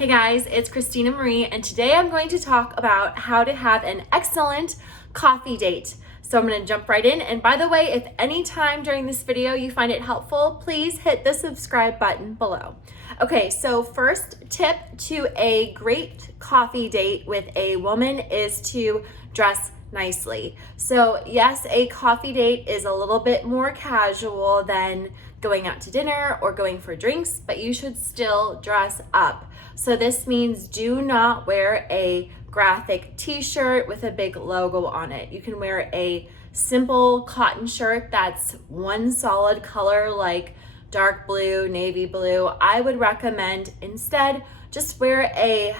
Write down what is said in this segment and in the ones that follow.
Hey guys, it's Christina Marie, and today I'm going to talk about how to have an excellent coffee date. So I'm going to jump right in. And by the way, if any time during this video you find it helpful, please hit the subscribe button below. Okay, so first tip to a great coffee date with a woman is to dress nicely. So yes, a coffee date is a little bit more casual than going out to dinner or going for drinks, but you should still dress up. So this means do not wear a graphic t-shirt with a big logo on it. You can wear a simple cotton shirt that's one solid color like dark blue, navy blue. I would recommend instead just wear a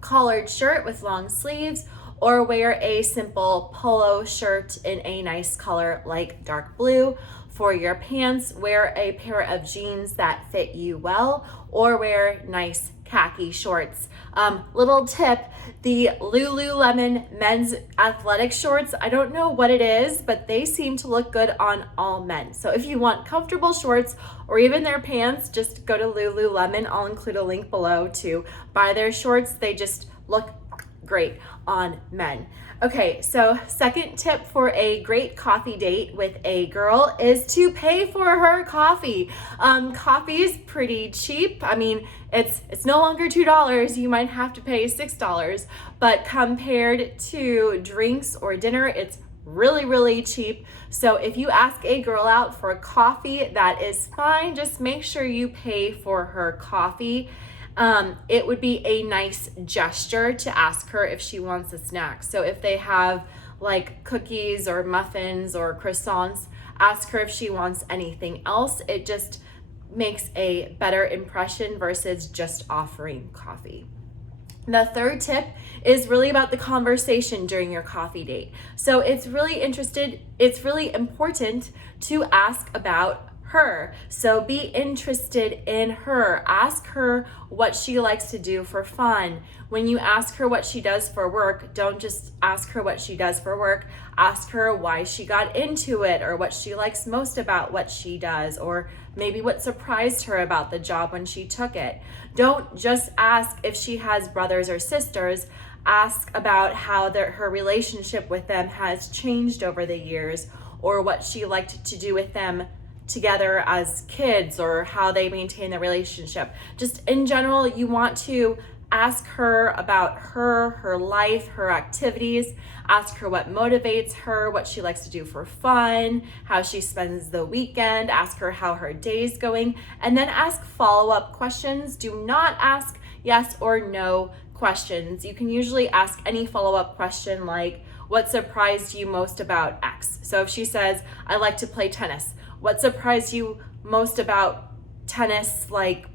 collared shirt with long sleeves, or wear a simple polo shirt in a nice color like dark blue. For your pants, wear a pair of jeans that fit you well, or wear nice khaki shorts. Little tip, the Lululemon men's athletic shorts, I don't know what it is, but they seem to look good on all men. So if you want comfortable shorts or even their pants, just go to Lululemon. I'll include a link below to buy their shorts. They just look great on men. Okay, so second tip for a great coffee date with a girl is to pay for her coffee. Coffee is pretty cheap. I mean, it's no longer $2. You might have to pay $6, but compared to drinks or dinner, it's really cheap. So if you ask a girl out for coffee, that is fine. Just make sure you pay for her coffee. It would be a nice gesture to ask her if she wants a snack. So if they have like cookies or muffins or croissants, ask her if she wants anything else. It just makes a better impression versus just offering coffee. The third tip is really about the conversation during your coffee date. So it's really important to ask about her. So be interested in her. Ask her what she likes to do for fun. When you ask her what she does for work, don't just ask her what she does for work. Ask her why she got into it, or what she likes most about what she does, or maybe what surprised her about the job when she took it. Don't just ask if she has brothers or sisters. Ask about how her relationship with them has changed over the years, or what she liked to do with them together as kids, or how they maintain the relationship. Just in general, you want to ask her about her life, her activities. Ask her what motivates her, what she likes to do for fun, how she spends the weekend. Ask her how her day's going, and then ask follow-up questions. Do not ask yes or no questions. You can usually ask any follow-up question like, what surprised you most about X? So if she says, I like to play tennis, what surprised you most about tennis? Like,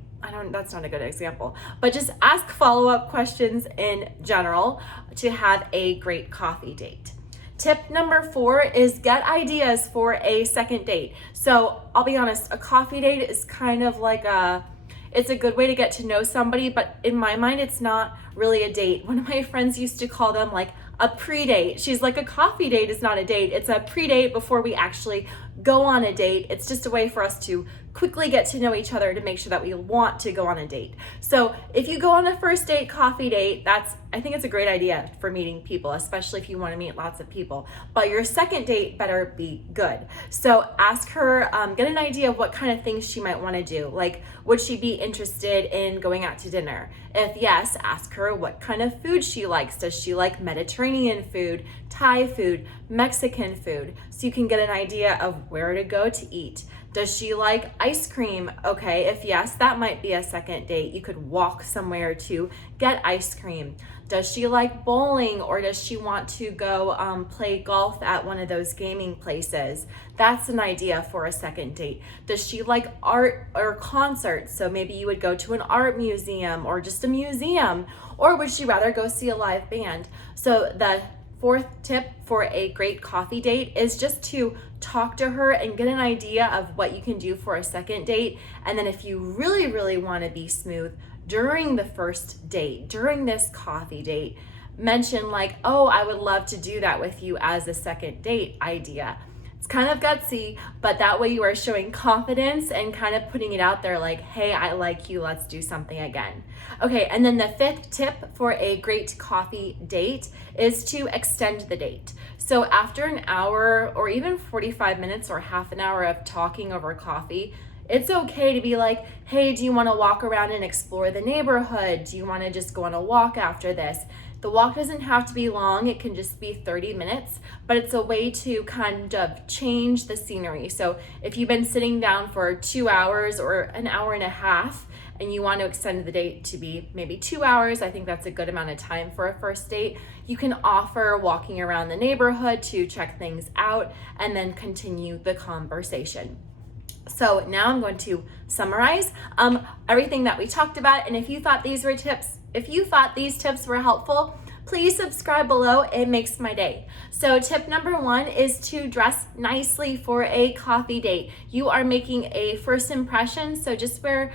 that's not a good example, but just ask follow-up questions in general to have a great coffee date. Tip number 4 is get ideas for a second date. So I'll be honest, a coffee date is kind of like it's a good way to get to know somebody, but in my mind, it's not really a date. One of my friends used to call them like a pre-date. She's like, a coffee date is not a date. It's a pre-date before we actually go on a date. It's just a way for us to quickly get to know each other to make sure that we want to go on a date. So if you go on a first date, coffee date, I think it's a great idea for meeting people, especially if you want to meet lots of people. But your second date better be good. So ask her, get an idea of what kind of things she might want to do. Like, would she be interested in going out to dinner? If yes, ask her what kind of food she likes. Does she like Mediterranean food, Thai food, Mexican food? So you can get an idea of where to go to eat. Does she like ice cream? Okay, if yes, that might be a second date. You could walk somewhere to get ice cream. Does she like bowling, or does she want to go play golf at one of those gaming places? That's an idea for a second date. Does she like art or concerts? So maybe you would go to an art museum or just a museum, or would she rather go see a live band? So the fourth tip for a great coffee date is just to talk to her and get an idea of what you can do for a second date. And then if you really want to be smooth during the first date, during this coffee date, mention like, oh, I would love to do that with you as a second date idea. It's kind of gutsy, but that way you are showing confidence and kind of putting it out there like, hey, I like you, let's do something again. Okay, and then the fifth tip for a great coffee date is to extend the date. So after an hour or even 45 minutes or half an hour of talking over coffee, it's okay to be like, hey, do you want to walk around and explore the neighborhood? Do you want to just go on a walk after this? The walk doesn't have to be long, it can just be 30 minutes, but it's a way to kind of change the scenery. So if you've been sitting down for 2 hours or an hour and a half, and you want to extend the date to be maybe 2 hours, I think that's a good amount of time for a first date. You can offer walking around the neighborhood to check things out and then continue the conversation. So now I'm going to summarize everything that we talked about. And if you thought these tips were helpful, please subscribe below. It makes my day. So tip number 1 is to dress nicely for a coffee date. You are making a first impression, so just wear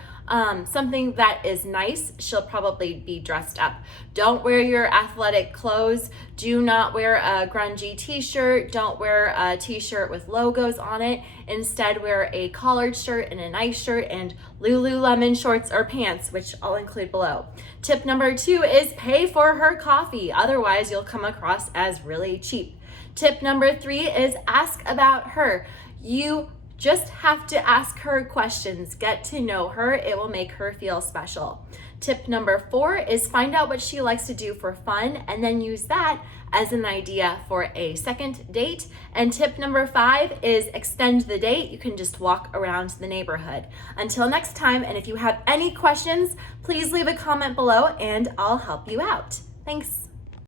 something that is nice. She'll probably be dressed up. Don't wear your athletic clothes. Do not wear a grungy t-shirt. Don't wear a t-shirt with logos on it. Instead, wear a collared shirt and a nice shirt and Lululemon shorts or pants, which I'll include below. Tip number 2 is pay for her coffee. Otherwise, you'll come across as really cheap. Tip number 3 is ask about her. You just have to ask her questions, get to know her. It will make her feel special. Tip number 4 is find out what she likes to do for fun and then use that as an idea for a second date. And tip number 5 is extend the date. You can just walk around the neighborhood. Until next time, and if you have any questions, please leave a comment below and I'll help you out. Thanks.